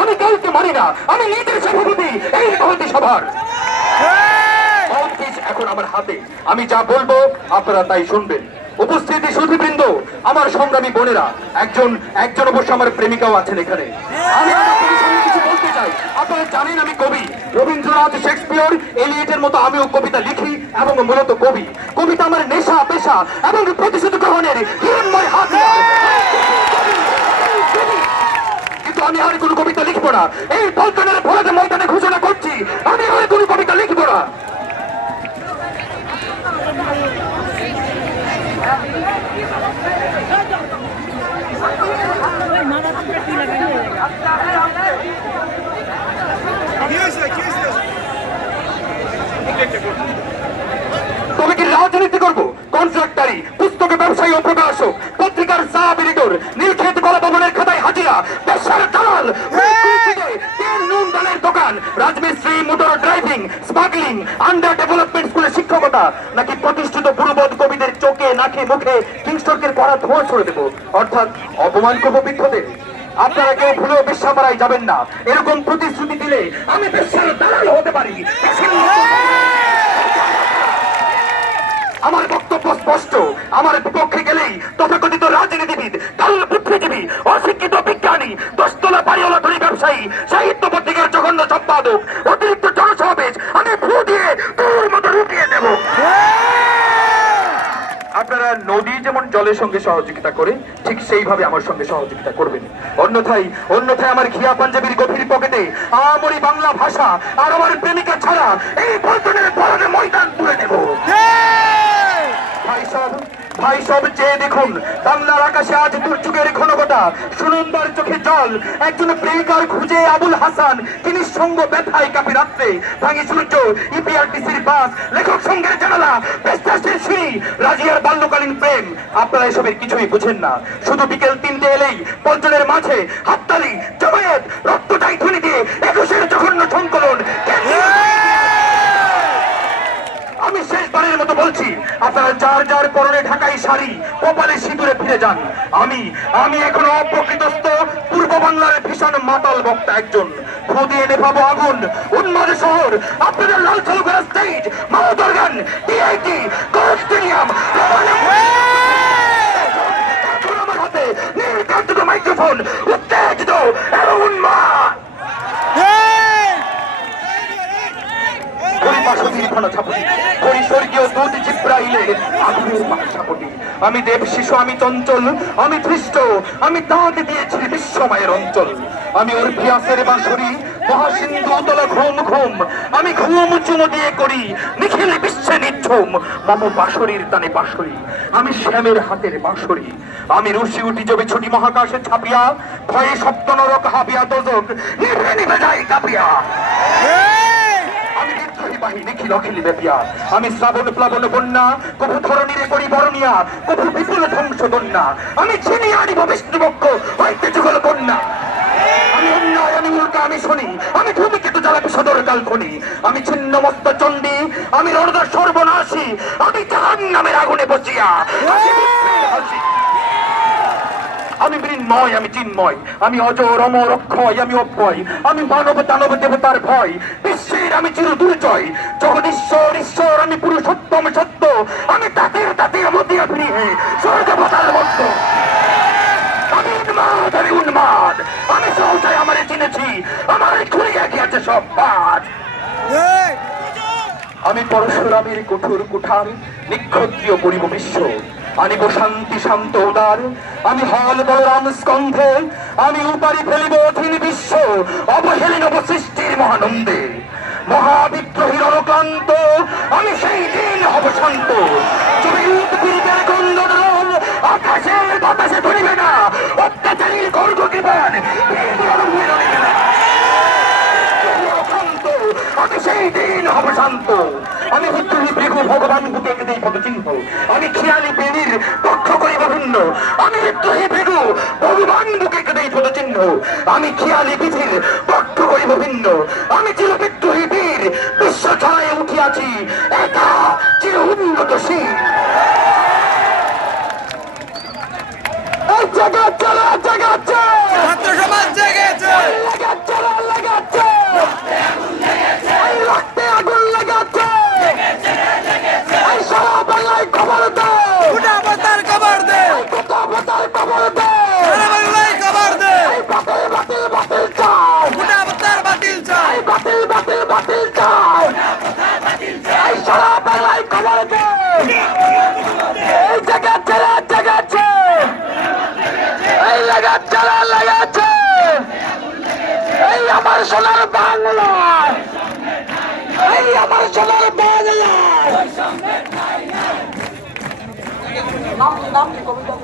আমি কাউকে মারি না, আমি নিজের সভাপতি এই মহতী সভার। এখন আমার হাতে, আমি যা বলবো আপনারা তাই শুনবেন। উপস্থিতি সুধীবৃন্দ, আমার সংগ্রামী বোনেরা, একজন অবশ্য আমার প্রেমিকাও আছেন এখানে। আমি আপনাদের সামনে কিছু বলতে চাই। আপনারা জানেন আমি কবি, রবীন্দ্রনাথ, শেক্সপিয়র, এলিয়েটের মতো আমিও কবিতা লিখি এবং মূলত কবি। কবিতা আমার নেশা, পেশা এবং প্রতিশোধ গ্রহণের হিরণময় হাতিয়ার। কিন্তু আমি আর কোনো কবিতা লিখবো না। এই পল্টনের ভোলাতে ময়দানে ঘোষণা করছি, আমি আর কোনো কবিতা লিখবো না। তবে কি রাজনীতি করবো? কন্ট্রাক্টারি, পুস্তকে ব্যবসায়ী ও প্রকাশক, পত্রিকার সাব এডিটর, নীলক্ষেত কলা ভবনের খাতায় হাজিরা, পেশার দালাল, নুন ডালের দোকান, রাজমিস্ত্রি, motor driving, smuggling, under development স্কুলে শিক্ষকতা, নাকি প্রতিষ্ঠিত পুরোবোধ কবিদের চোখে নাকে মুখে কিংস্টকের কড়া ধোঁয়া ছড়ে দেবো, অর্থাৎ অপমান করবো বৃদ্ধদের? আপনারা কেউ ভুলেও বেশ্যাপাড়ায় যাবেন না। এরকম প্রতিশ্রুতি দিলে আমি বেশ্যার দালাল হতে পারি। আমার বক্তব্য স্পষ্ট, আমার বিপক্ষে গেলেই তথাকথিত রাজনীতিবিদ, কাল বুদ্ধিজীবী, অশিক্ষিত বিজ্ঞানী, দশতলা বাড়িওয়ালা ধনী ব্যবসায়ী, সাহিত্য পত্রিকার জঘন্য সম্পাদক, অতিরিক্ত জনসমাবেশ আমি ভূ দিয়ে তোর মতো রুটিয়ে দেব। আপনারা নদী যেমন জলের সঙ্গে সহযোগিতা করে, ঠিক সেইভাবে আমার সঙ্গে সহযোগিতা করবেন। অন্যথায় আমার ঘিয়া পাঞ্জাবির গভীর পকেটে আমরি বাংলা ভাষা আর আমার প্রেমিকা ছাড়া এই পল্টনের বড়দের ময়দান তুলে দেব। ভাই সব চেয়ে দেখুন, বাংলার আকাশে আজ দুর্যোগের ঘনঘটা, সুনন্দার চোখে জল, একজন প্রেমিকার খুঁজে আবুল হাসান, তিনি সঙ্গ ব্যথায় কাপে রাত্রে, ভাঙি সূর্য, ইপিআরটিসির বাস, লেখক সঙ্গের জানালা, পেস্টাসের সিঁড়ি, রাজিয়ার বাল্যকালীন প্রেম। আপনারা এসবের কিছুই বুঝেন না। শুধু বিকেল 3টে এলেই পল্টনের মাঝে হাততালি, জমায়েত, রক্তটাই ধ্বনি দিয়ে 21-এর জঘন্য সংকলন। আমি শেষবারের মতো বলছি, আপনারা যার পরনে ঢাকাই শাড়ি, কপালে সিঁদুরে ফিরে যান। আমি এখনো অপ্রকৃতস্থ পূর্ব বাংলার ভীষণ মাতাল বক্তা একজন। খু দিয়ে নেভাবো আগুন উন্মাদ শহর, আপনাদের লাল চলুকের stage, mouth organ, TIT, court stadium, আমার হাতে নীল কার্যত মাইক্রোফোন, উত্তেজিত এবং উন্মাদ। আমি দেব শিশু, আমি চঞ্চল, আমি ধৃষ্ট, আমি দাঁত দিয়েছি বিশ্বময়ের অঞ্চল। আমি ওর পিয়াসের বাঁশরি, মহাসিন্ধু তলা ঘুম ঘুম, আমি ঘুম চুমো দিয়ে করি নিখিল বিশ্বে নিঝুম। মম বাঁশরির টানে বাঁশরি, আমি শ্যামের হাতের বাঁশরি। আমি রশি উঠি জবে ছুটি মহাকাশে ছাপিয়া, ভয়ে সপ্ত নরক হাবিয়া দোজক নিভে নিভে যাই কাঁপিয়া। আমি শ্রাবণ প্লাবন বন্যা, কবু ধরণীরে করি বরণিয়া, কবু বিপুল ধ্বংস দন্যা, আমি ছিনিয়ে আনিব বিষ্ণুপক্ষ হইতে যুগল কন্যা। আমি অন্যায়, আমি উল্কা, আমি শনি, আমি ধূমকেতু জ্বালাবি সদর কাল খনি। আমি ছিন্ন মস্ত চণ্ডী, আমি রণদা সর্বনাশী, আমি জাহান্নামের আগুনে বসিয়া হাসি। আমি মৃন্ময়, আমি চিন্ময়, আমি অজর অমর অক্ষয়, আমি অব্যয়, আমি মানব দানব দেবতার ভয়, বিশ্বের আমি চির দুর্জয়, জগদীশ্বর ঈশ্বর, আমি পুরুষোত্তম সত্য, আমি তাঁতের মতিয়া ফিরি হে স্বর্গবতার মধ্য। আমি উন্মাদ, আমি সহজায় আমারে চিনেছি, আমার ঘুরিয়ে গিয়েছে সব বাদ। আমি পরশুরামের কঠোর কুঠার, নিক্ষত্রিয় করিব বিশ্ব, আনিব শান্তি শান্ত উদার। আমি হল বলরাম স্কন্ধে, আমি উপারি ফেলিব অধীন বিশ্ব, অবহেলি নব সৃষ্টির মহানন্দে। মহাবিদ্রোহীর অনক্লান্ত, আমি সেই দিন হব শান্ত। আকাশে বাতাসে ধরিবে না, অত্যাচারীর গর্গ কৃপান আমি সেই দিন হব শান্ত। আমি বিদ্রোহী ভৃগু, ভগবান বুকে দেই পদচিহ্ন, আমি খেয়ালি বেনির পক্ষ করিব ভিন্ন। আমি বিদ্রোহী ভৃগু, ভগবান বুকে দেই পদচিহ্ন, আমি খেয়ালি বিধির পক্ষ করিব ভিন্ন। আমি চির বিদ্রোহী বীর, বিশ্ব ছড়ায় উঠিয়াছি একা চির উন্নত শীল। জগৎ চলো, জগৎ জেগেছে। সারা বাংলায় খবর দে এই জায়গাচ্ছে এই লাগাচ্ছে এই আমার সোনার বাংলা এই আমার সোনার বাংলা নাম কি কবিতা